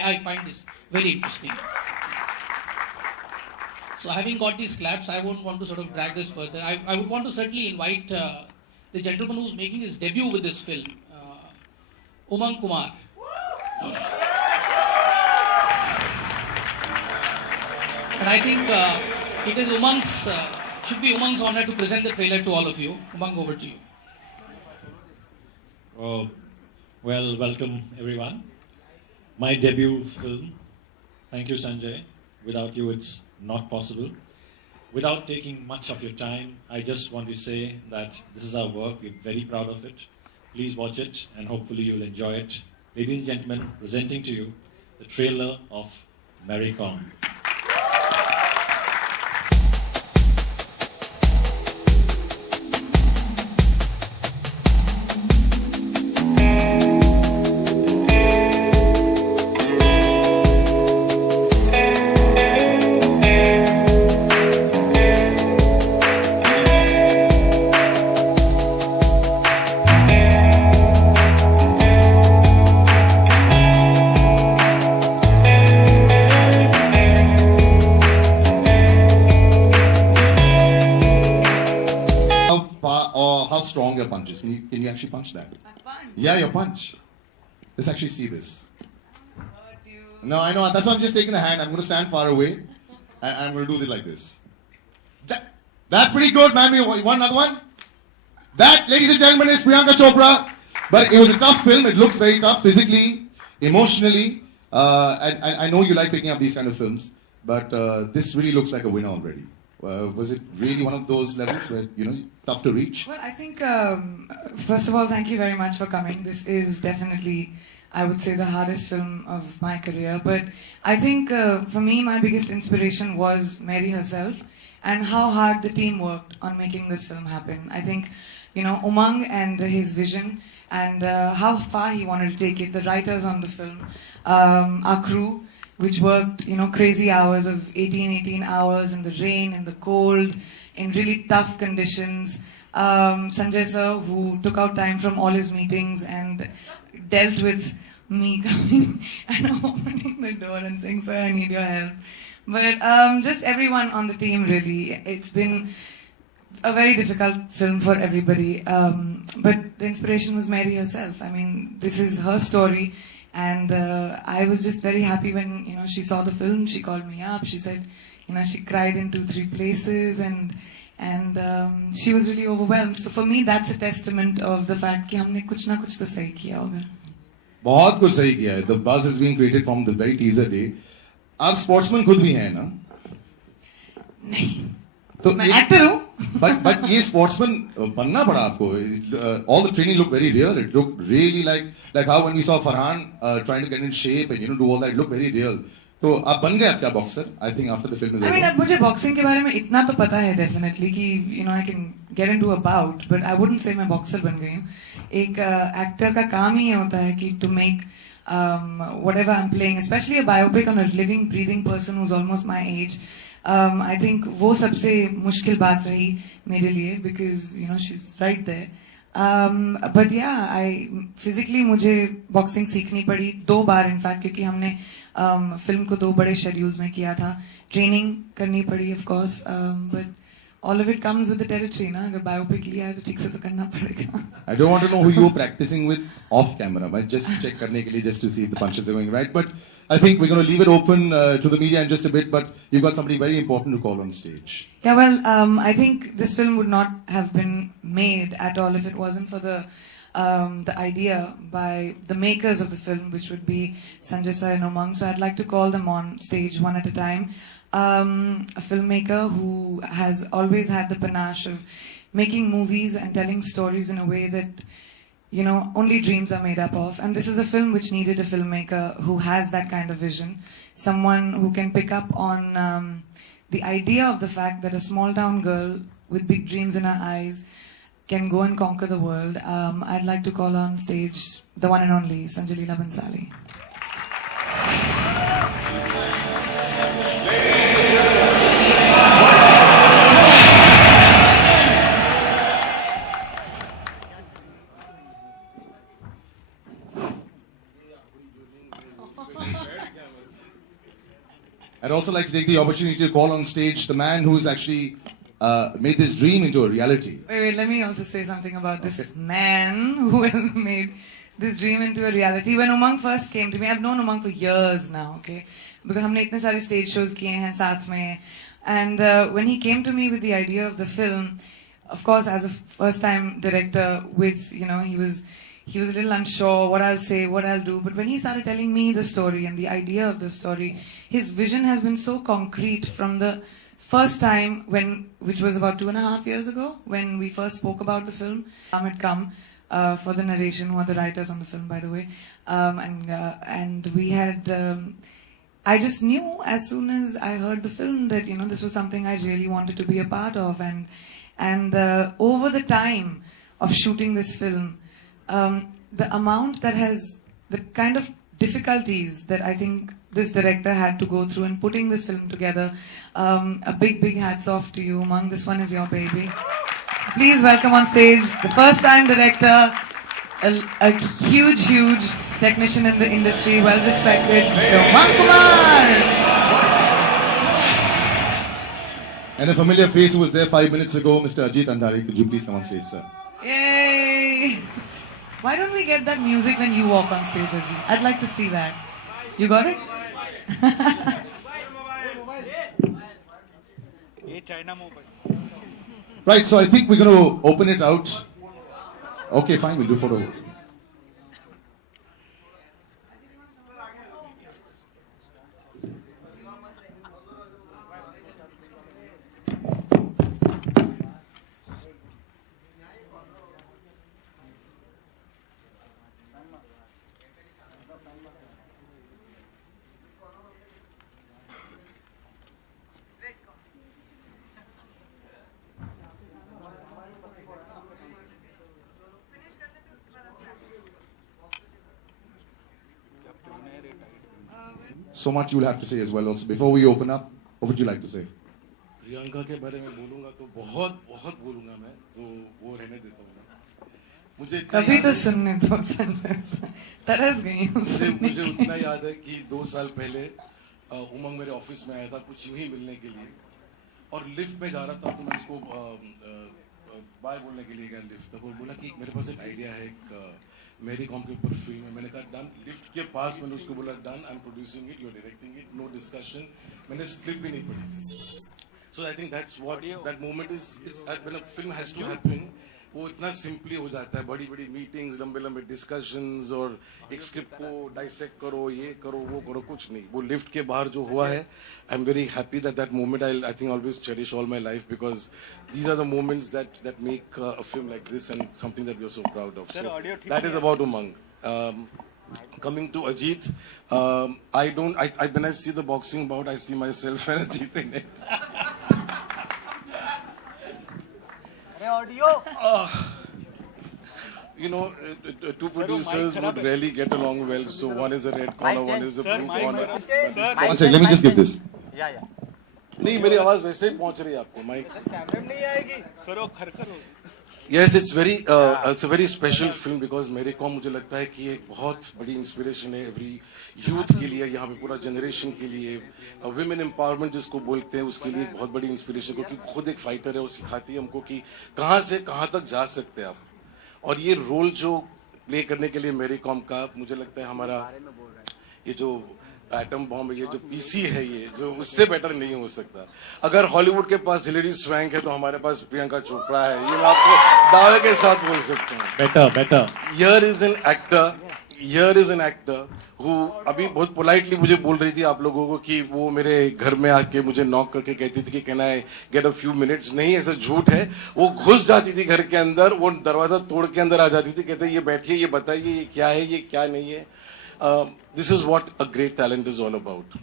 I find this very interesting. So having got these claps, I won't want to sort of drag this further. I would want to certainly invite the gentleman who's making his debut with this film, Umang Kumar. And I think it is should be Umang's honor to present the trailer to all of you. Umang, over to you. Well, welcome everyone. My debut film. Thank you, Sanjay. Without you, it's not possible. Without taking much of your time, I just want to say that this is our work. We're very proud of it. Please watch it and hopefully you'll enjoy it. Ladies and gentlemen, presenting to you the trailer of Mary Kom. How strong your punch is. Can you actually punch that? My punch? Yeah, your punch. Let's actually see this. No, I know. That's why I'm just taking the hand. I'm going to stand far away. And I'm going to do it like this. That's pretty good, man. You want another one? That, ladies and gentlemen, is Priyanka Chopra. But it was a tough film. It looks very tough physically, emotionally. And I know you like picking up these kind of films. But this really looks like a winner already. Was it really one of those levels where, tough to reach? Well, I think, first of all, thank you very much for coming. This is definitely, I would say, the hardest film of my career. But I think, for me, my biggest inspiration was Mary herself and how hard the team worked on making this film happen. I think, Umang and his vision and how far he wanted to take it, the writers on the film, our crew, which worked, crazy hours of 18 hours in the rain, in the cold, in really tough conditions. Sanjay sir, who took out time from all his meetings and dealt with me coming and opening the door and saying, sir, I need your help. But just everyone on the team, really. It's been a very difficult film for everybody. But the inspiration was Mary herself. I mean, this is her story. And I was just very happy when, she saw the film, she called me up, she said, she cried in 2-3 places and she was really overwhelmed. So for me, that's a testament of the fact that हमने कुछ ना कुछ तो सही किया होगा. बहुत कुछ सही किया है. The buzz has been created from the very teaser day. आप sportsman खुद भी हैं ना? नहीं. तो मैं actor हूँ. But ये sportsman बनना पड़ा आपको. All the training looked very real. It looked really like how when we saw Farhan trying to get in shape and do all that, it looked very real. तो आप बन गए क्या boxer? I think after the film is over. I mean, अब मुझे boxing के बारे में इतना तो पता है definitely कि I can get into a bout, but I wouldn't say मैं boxer बन गई हूँ. एक actor का काम ही होता है कि to make whatever I'm playing, especially a biopic on a living, breathing person who's almost my age. I think वो सबसे मुश्किल बात रही मेरे लिए because she's right there. But yeah, physically मुझे boxing सीखनी पड़ी 2 बार in fact क्योंकि हमने film को 2 बड़े schedules में किया था. Training करनी पड़ी of course, but all of it comes with the territory ना. अगर biopic लिया है तो ठीक से तो करना पड़ेगा. I don't want to know who you were practicing with off camera, but just check करने के लिए just to see if the punches are going right. But I think we're going to leave it open to the media in just a bit, but you've got somebody very important to call on stage. Yeah, well, I think this film would not have been made at all if it wasn't for the idea by the makers of the film, which would be Sanjay sir and Umang. So I'd like to call them on stage one at a time. A filmmaker who has always had the panache of making movies and telling stories in a way that only dreams are made up of. And this is a film which needed a filmmaker who has that kind of vision. Someone who can pick up on the idea of the fact that a small town girl with big dreams in her eyes can go and conquer the world. I'd like to call on stage the one and only Sanjalila Bansali. I'd also like to take the opportunity to call on stage the man who's actually made this dream into a reality. Wait, let me also say something about this man who has made this dream into a reality. When Umang first came to me, I've known Umang for years now, okay? Because हमने इतने सारे stage shows किए हैं साथ में. And when he came to me with the idea of the film, of course, as a first-time director, with he was a little unsure what I'll say, what I'll do. But when he started telling me the story and the idea of the story, his vision has been so concrete from the first time which was about 2.5 years ago, when we first spoke about the film. Had come for the narration, who are the writers on the film, by the way, and we had. I just knew as soon as I heard the film that this was something I really wanted to be a part of, and over the time of shooting this film, the amount the kind of difficulties that I think this director had to go through in putting this film together, a big hats off to you, Umang. This one is your baby. Please welcome on stage the first-time director, a huge technician in the industry, well-respected, Mr. Umang Kumar. And a familiar face who was there 5 minutes ago, Mr. Ajit Andhari. Could you please come on stage, sir? Yay! Why don't we get that music when you walk on stage, Ajit? I'd like to see that. You got it? Right, so I think we're going to open it out. Okay, fine, we'll do photos. So much you'll have to say as well also. Before we open up, what would you like to say? Priyanka के बारे में बोलूंगा तो बहुत बोलूंगा मैं, तो वो रहने देता हूँ मैं. मुझे कभी तो सुनने दो संजय सर, तरस गई हूँ मुझे उतना याद है कि 2 साल पहले उमंग मेरे ऑफिस में आया था कुछ यूं ही मिलने के लिए, और लिफ्ट में जा रहा था तो मैं उसको बाय बोलने के लिए गया लिफ्ट तक, और बोला कि मेरे पास एक आइडिया है, एक मेरी कॉम के ऊपर फिल्म है. मैंने कहा डन. लिफ्ट के पास मैंने उसको बोला done, I am producing it, you are directing it, no discussion. मैंने स्क्रिप्ट भी नहीं पढ़ी. So I think that's what that moment is when a film has to happen. वो इतना सिंपली हो जाता है, बड़ी मीटिंग्स, लंबे डिस्कशंस, और एक स्क्रिप्ट को डाइसेक्ट करो, ये करो, वो करो, कुछ नहीं. वो लिफ्ट के बाहर जो हुआ है, I am very happy that moment I think always cherish all my life, because these are the moments that make a film like this and something that we are so proud of. So that is about Umang. Coming to Ajit, when I see the boxing bout, I see myself and Ajit in it. Two producers would rarely get along well, so one is a red corner, one is a blue corner. One second, let me just give this. नहीं, मेरी आवाज वैसे ही पहुंच रही है आपको, mic. Yes, it's a very special film because मेरे को मुझे लगता है कि एक बहुत बड़ी इंस्पिरेशन है एवरी यूथ के लिए, यहाँ पे पूरा जनरेशन के लिए. विमेन एम्पावरमेंट जिसको बोलते हैं, उसके लिए एक बहुत बड़ी इंस्पिरेशन, क्योंकि खुद एक फाइटर है, वो सिखाती है हमको कि कहाँ से कहाँ तक जा सकते हैं आप. और ये रोल जो प्ले करने के लिए मेरी कॉम का, मुझे लगता है हमारा ये जो एटम बॉम्ब, ये जो पीसी है, ये जो उससे बेटर नहीं हो सकता. अगर हॉलीवुड के पास हिलेरी स्वैंक है तो हमारे पास प्रियंका चोपड़ा है, ये मैं आपको दावे के साथ बोल सकता हूँ. Better. Here is an actor who अभी बहुत पोलाइटली मुझे बोल रही थी आप लोगों को कि वो मेरे घर में आके मुझे नॉक करके कहती थी कि can I get a few minutes. नहीं, ऐसा झूठ है. वो घुस जाती थी घर के अंदर, वो दरवाजा तोड़ के अंदर आ जाती थी, कहते ये बैठिए, ये बताइए, ये क्या है, ये क्या नहीं है. This is what a great talent is all about.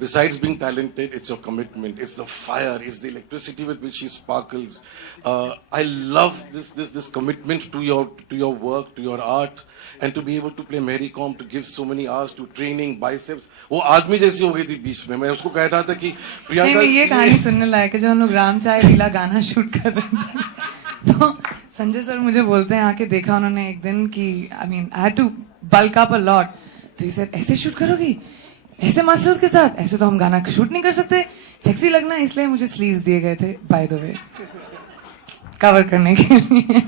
Besides being talented, it's your commitment, it's the fire, it's the electricity with which she sparkles. I love this commitment to your work, to your art, and to be able to play Mary Kom, to give so many hours to training, biceps. वो आदमी जैसी हो गई थी बीच में. मैं उसको कह रहा था कि प्रियंका, नहीं, ये कहानी सुनने लायक है. जब हम लोग राम चाय लीला गाना शूट कर रहे थे तो संजय सर मुझे बोलते हैं, आके देखा उन्होंने एक दिन कि I had to bulk up a lot. तो ये सर ऐसे शूट करोगी, ऐसे मसल्स के साथ ऐसे तो हम गाना शूट नहीं कर सकते, सेक्सी लगना है, इसलिए मुझे स्लीव्स दिए गए थे बाय द वे कवर करने के लिए.